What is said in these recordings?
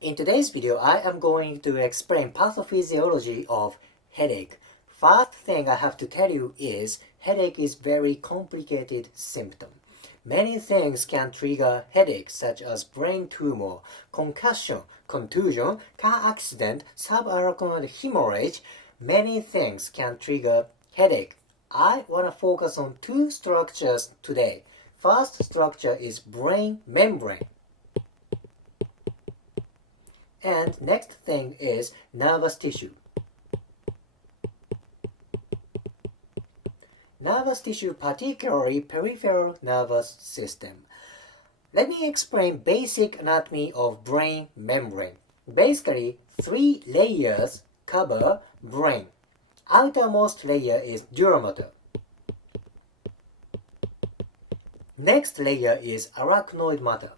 In today's video, I am going to explain pathophysiology of headache. First thing I have to tell you is headache is very complicated symptom. Many things can trigger headache such as brain tumor, concussion, contusion, car accident, subarachnoid hemorrhage. Many things can trigger headache. I want to focus on two structures today. First structure is brain membrane. And next thing is nervous tissue. Nervous tissue, particularly peripheral nervous system. Let me explain basic anatomy of brain membrane. Basically, 3 layers cover brain. Outermost layer is dura mater. Next layer is arachnoid matter.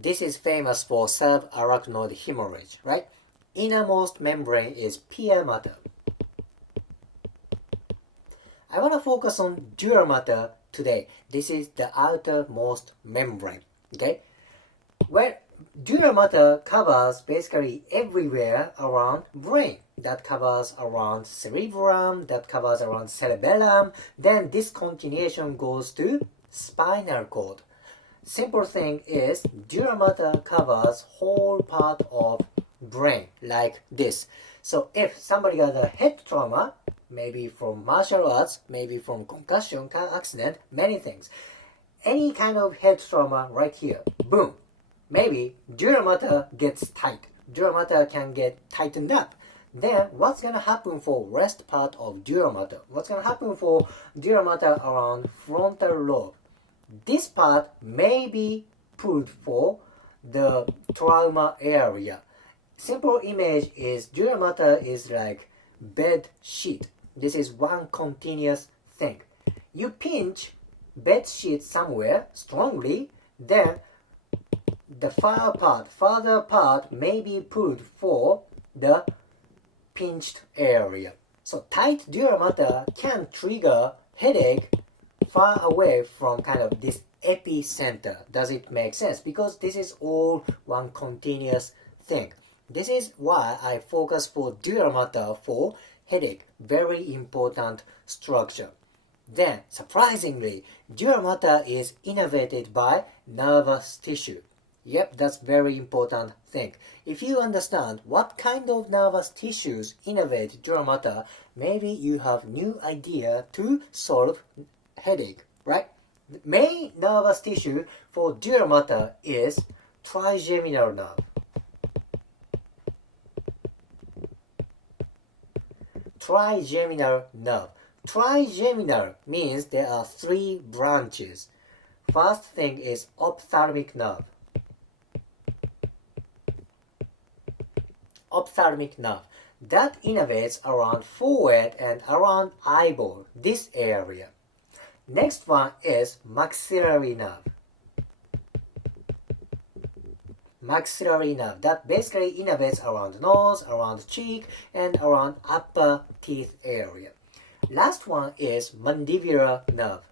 This is famous for subarachnoid hemorrhage, right? Innermost membrane is pia mater. I want to focus on dura mater today. This is the outermost membrane, okay? Where dura mater covers basically everywhere around brain. That covers around cerebellum, that covers around cerebellum. Then this continuation goes to spinal cord. Simple thing is dura mater covers whole part of brain like this. So if somebody got a head trauma, maybe from martial arts, maybe from concussion, car accident, many things. Any kind of head trauma right here, boom. Maybe dura mater gets tight. Dura mater can get tightened up. Then what's gonna happen for rest part of dura mater? What's gonna happen for dura mater around frontal lobe? This part may be pulled for the trauma area. Simple image is dura mater is like bed sheet. This is one continuous thing. You pinch bed sheet somewhere strongly, then the further part may be pulled for the pinched area. So tight dura mater can trigger headache far away from kind of this epicenter. Does it make sense? Because this is all one continuous thing. This is why I focus for dura mater for headache. Very important structure. Then, surprisingly, dura mater is innervated by nervous tissue. Yep, that's very important thing. If you understand what kind of nervous tissues innervate dura mater, maybe you have new idea to solve headache, right? The main nervous tissue for dura mater is trigeminal nerve. Trigeminal nerve. Trigeminal means there are 3 branches. First thing is ophthalmic nerve. Ophthalmic nerve. That innervates around forehead and around eyeball, this area. Next one is maxillary nerve. Maxillary nerve. That basically innervates around nose, around cheek, and around upper teeth area. Last one is mandibular nerve.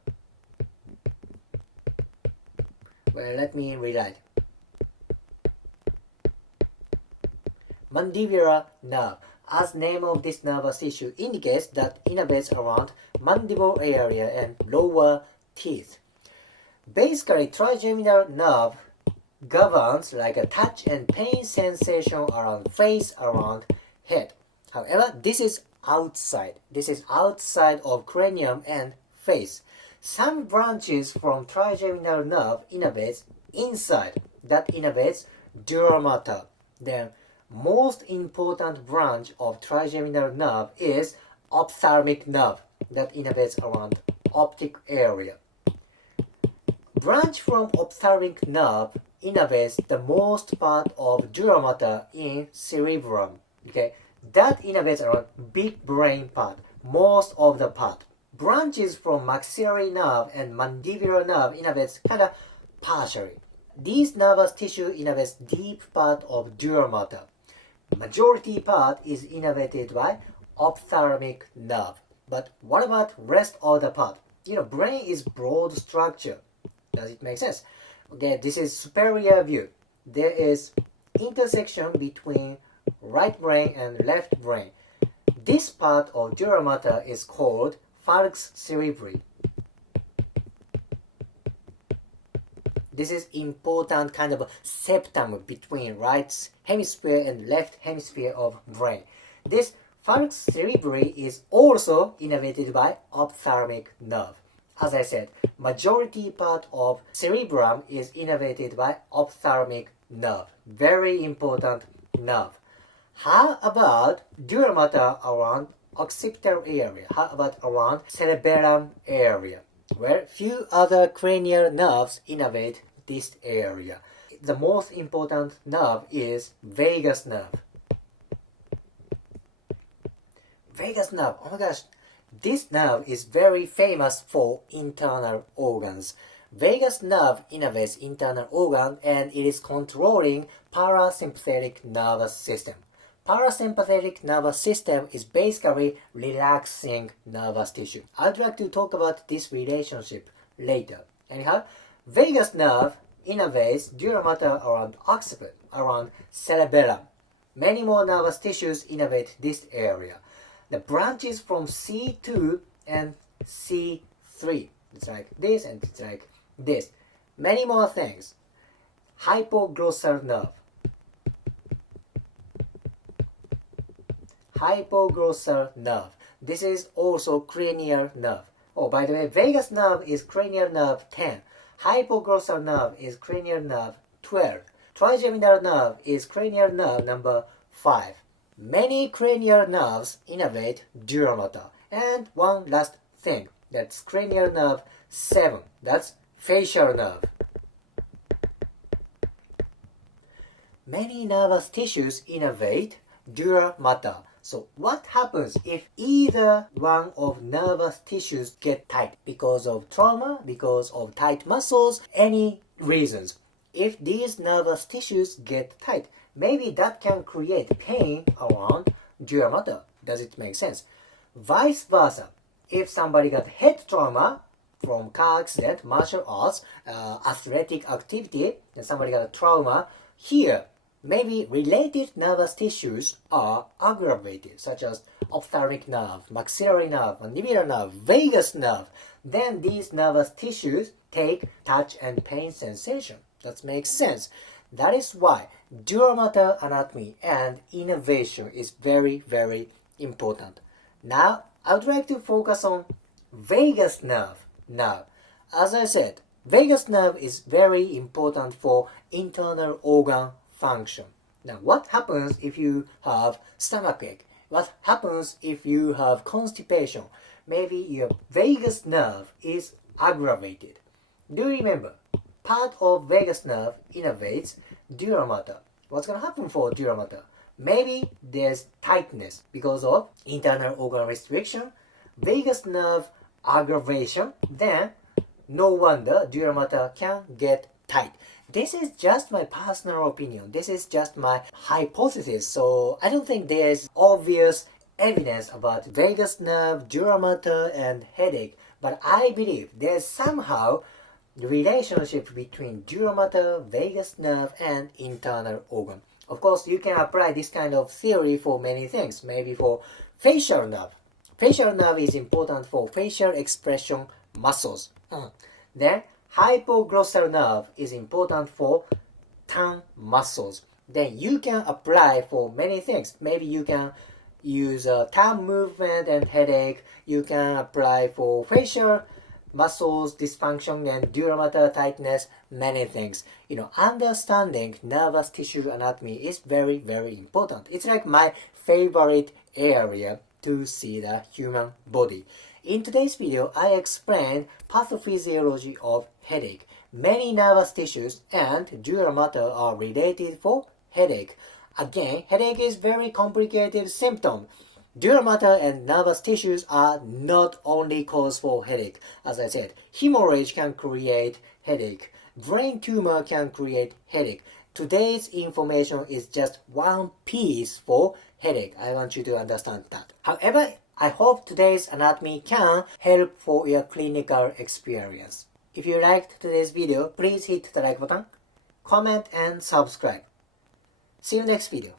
Well, let me rewrite. Mandibular nerve. As name of this nervous tissue indicates that innervates around mandible area and lower teeth. Basically, trigeminal nerve governs like a touch and pain sensation around face, around head. However, this is outside. This is outside of cranium and face. Some branches from trigeminal nerve innervates inside. That innervates dura mater. Then most important branch of trigeminal nerve is ophthalmic nerve that innervates around optic area. Branch from ophthalmic nerve innervates the most part of dura mater in cerebellum. Okay, that innervates around big brain part, most of the part. Branches from maxillary nerve and mandibular nerve innervates kind of partially. These nervous tissue innervates deep part of dura mater. Majority part is innervated by ophthalmic nerve. But what about rest of the part? Brain is broad structure. Does it make sense? Okay, this is superior view. There is intersection between right brain and left brain. This part of dura mater is called falx cerebri. This is important kind of septum between right hemisphere and left hemisphere of brain. This falx cerebri is also innervated by ophthalmic nerve. As I said, majority part of cerebrum is innervated by ophthalmic nerve. Very important nerve. How about dura mater around occipital area? How about around cerebellum area? Where few other cranial nerves innervate this area. The most important nerve is vagus nerve. Vagus nerve, oh my gosh, this nerve is very famous for internal organs. Vagus nerve innervates internal organ and it is controlling parasympathetic nervous system. Parasympathetic nervous system is basically relaxing nervous tissue. I'd like to talk about this relationship later. Anyhow, vagus nerve innervates dura mater around occiput, around cerebellum. Many more nervous tissues innervate this area. The branches from C2 and C3. It's like this and it's like this. Many more things. Hypoglossal nerve. Hypoglossal nerve. This is also cranial nerve. Oh, by the way, vagus nerve is cranial nerve 10. Hypoglossal nerve is cranial nerve 12. Trigeminal nerve is cranial nerve number 5. Many cranial nerves innervate dura mater. And one last thing, that's cranial nerve 7. That's facial nerve. Many nervous tissues innervate dura mater. So what happens if either one of nervous tissues get tight because of trauma, because of tight muscles, any reasons? If these nervous tissues get tight, maybe that can create pain around dura mater. Does it make sense? Vice versa. If somebody got head trauma from car accident, martial arts, athletic activity, and somebody got a trauma, here maybe related nervous tissues are aggravated, such as ophthalmic nerve, maxillary nerve, mandibular nerve, vagus nerve. Then these nervous tissues take touch and pain sensation. That makes sense. That is why dura mater anatomy and innervation is very, very important. Now, I would like to focus on vagus nerve. Now, as I said, vagus nerve is very important for internal organ function. Now, what happens if you have stomachache? What happens if you have constipation? Maybe your vagus nerve is aggravated. Do you remember? Part of vagus nerve innervates dura mater. What's going to happen for dura mater? Maybe there's tightness because of internal organ restriction, vagus nerve aggravation, then no wonder dura mater can get tight. This is just my personal opinion. This is just my hypothesis. So I don't think there's obvious evidence about vagus nerve, dura mater, and headache. But I believe there's somehow the relationship between dura mater, vagus nerve, and internal organ. Of course, you can apply this kind of theory for many things. Maybe for facial nerve. Facial nerve is important for facial expression muscles. Then hypoglossal nerve is important for tongue muscles. Then you can apply for many things. Maybe you can use tongue movement and headache. You can apply for facial muscles dysfunction and dura mater tightness, many things. Understanding nervous tissue anatomy is very, very important. It's like my favorite area to see the human body. In today's video, I explained pathophysiology of headache. Many nervous tissues and dura mater are related for headache. Again, headache is very complicated symptom. Dura mater and nervous tissues are not only cause for headache. As I said, hemorrhage can create headache. Brain tumor can create headache. Today's information is just one piece for headache. I want you to understand that. However, I hope today's anatomy can help for your clinical experience. If you liked today's video, please hit the like button, comment and subscribe. See you next video.